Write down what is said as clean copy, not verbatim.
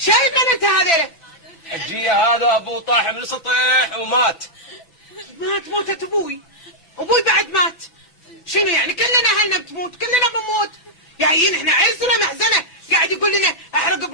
شايف بنت هذا؟ الحجية هذا ابوه طاح من السطح ومات. مات موتة ابوي بعد مات. شنو يعني كلنا اهلنا بتموت، كلنا بنموت؟ يعني احنا عزنا محزنه قاعد يقول لنا احرق